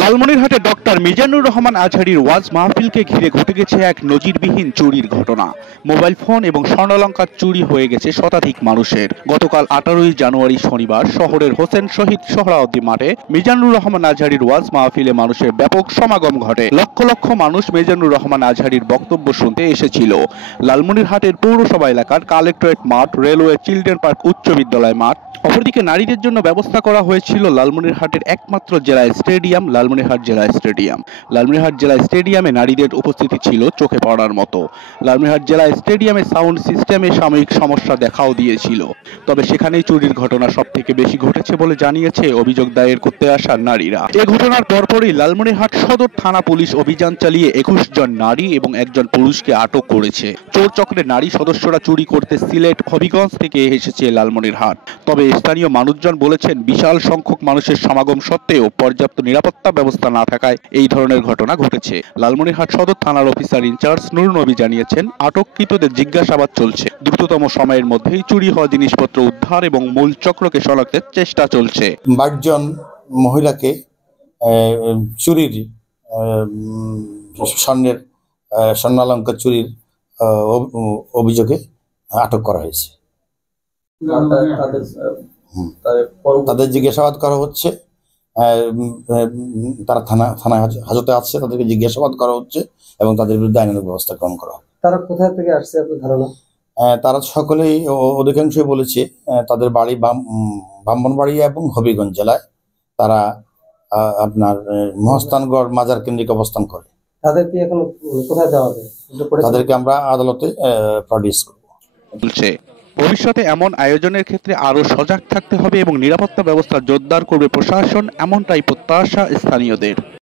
লালমনিরহাটে doctor Mizanur Rahman আজহারীর ওয়াজ মাহফিলকে ঘিরে ঘটে গেছে এক নজিরবিহীন চুরির ঘটনা। মোবাইল ফোন এবং স্বর্ণালংকার চুরি হয়ে গেছে শতাধিক মানুষের। গতকাল 18 জানুয়ারি শনিবার শহরের হোসেন শহীদ সোহরাওয়ার্দী মাঠে মিজানুর রহমান আজহারীর ওয়াজ মাহফিলে মানুষের ব্যাপক সমাগম ঘটে। লক্ষ লক্ষ মানুষ মিজানুর রহমান আজহারীর বক্তব্য শুনতে এসেছিল। লালমনিরহাটের পৌরসভা এলাকার কালেক্টরেট মাঠ, রেলওয়ে, চিলড্রেন পার্ক, উচ্চ বিদ্যালয় মাঠ। অপরদিকে নারীদের জন্য ব্যবস্থা করা হয়েছিল লালমনিরহাটের একমাত্র জেলা স্টেডিয়াম লালমনিরহাট জেলা স্টেডিয়াম। লালমনিরহাট জেলা স্টেডিয়ামে নারীদের উপস্থিতি ছিল চোখে পড়ার মতো। লালমনিরহাট জেলা স্টেডিয়ামে সাউন্ড সিস্টেমে সাময়িক সমস্যা দেখাও দিয়েছিল। তবে সেখানেই চুরির ঘটনা সবথেকে বেশি ঘটেছে বলে জানিয়েছে অভিযোগ দায়ের করতে আসা নারীরা। এ ঘটনার পরপরই লালমনিরহাট সদর থানা পুলিশ অভিযান চালিয়ে 21 জন নারী এবং একজন পুরুষকে আটক করেছে। চোর চক্রের নারী সদস্যরা চুরি করতে সিলেট, হবিগঞ্জ থেকে এসেছে লালমনিরহাট। তবে স্থানীয় মানুষজন বলেছেন, বিশাল সংখ্যক মানুষের সমাগম সত্ত্বেও পর্যাপ্ত নিরাপত্তা ব্যবস্থা না থাকায় এই ধরনের ঘটনা ঘটেছে। লালমনিরহাট সদর থানার অফিসার ইনচার্জ নূর নবী জানিয়েছেন, আটককৃতদের জিজ্ঞাসাবাদ চলছে। দ্রুততম সময়ের মধ্যেই চুরি হওয়া জিনিসপত্র উদ্ধার এবং মূল চক্রকে শনাক্তের চেষ্টা চলছে। 22 জন মহিলাকে চুরির স্বর্ণালংকার চুরির অভিযোগে আটক করা হয়েছে। তাদের জিজ্ঞাসাবাদ করা হচ্ছে। তারা থানায় হাজতে আছে, তাদেরকে জিজ্ঞাসাবাদ করা হচ্ছে এবং তাদের বিরুদ্ধে আইনানুগ ব্যবস্থা গ্রহণ করা হবে। তারা কোথা থেকে আসছে আপনার ধারণা? তারা সকলেই অধিকাংশই বলেছে তাদের বাড়ি ব্রাহ্মণবাড়িয়া এবং হবিগঞ্জ জেলায়। তারা আপনার মহাস্থানগড় মাজার কেন্দ্রিক অবস্থান করে। তাদেরকে এখন কোথায় দেওয়া হবে? তাদেরকে আমরা আদালতে প্রডিউস করব। ভবিষ্যতে এমন আয়োজনের ক্ষেত্রে আরো সজাগ থাকতে হবে এবং নিরাপত্তা ব্যবস্থা জোরদার করবে প্রশাসন, এমনটাই প্রত্যাশা স্থানীয়দের।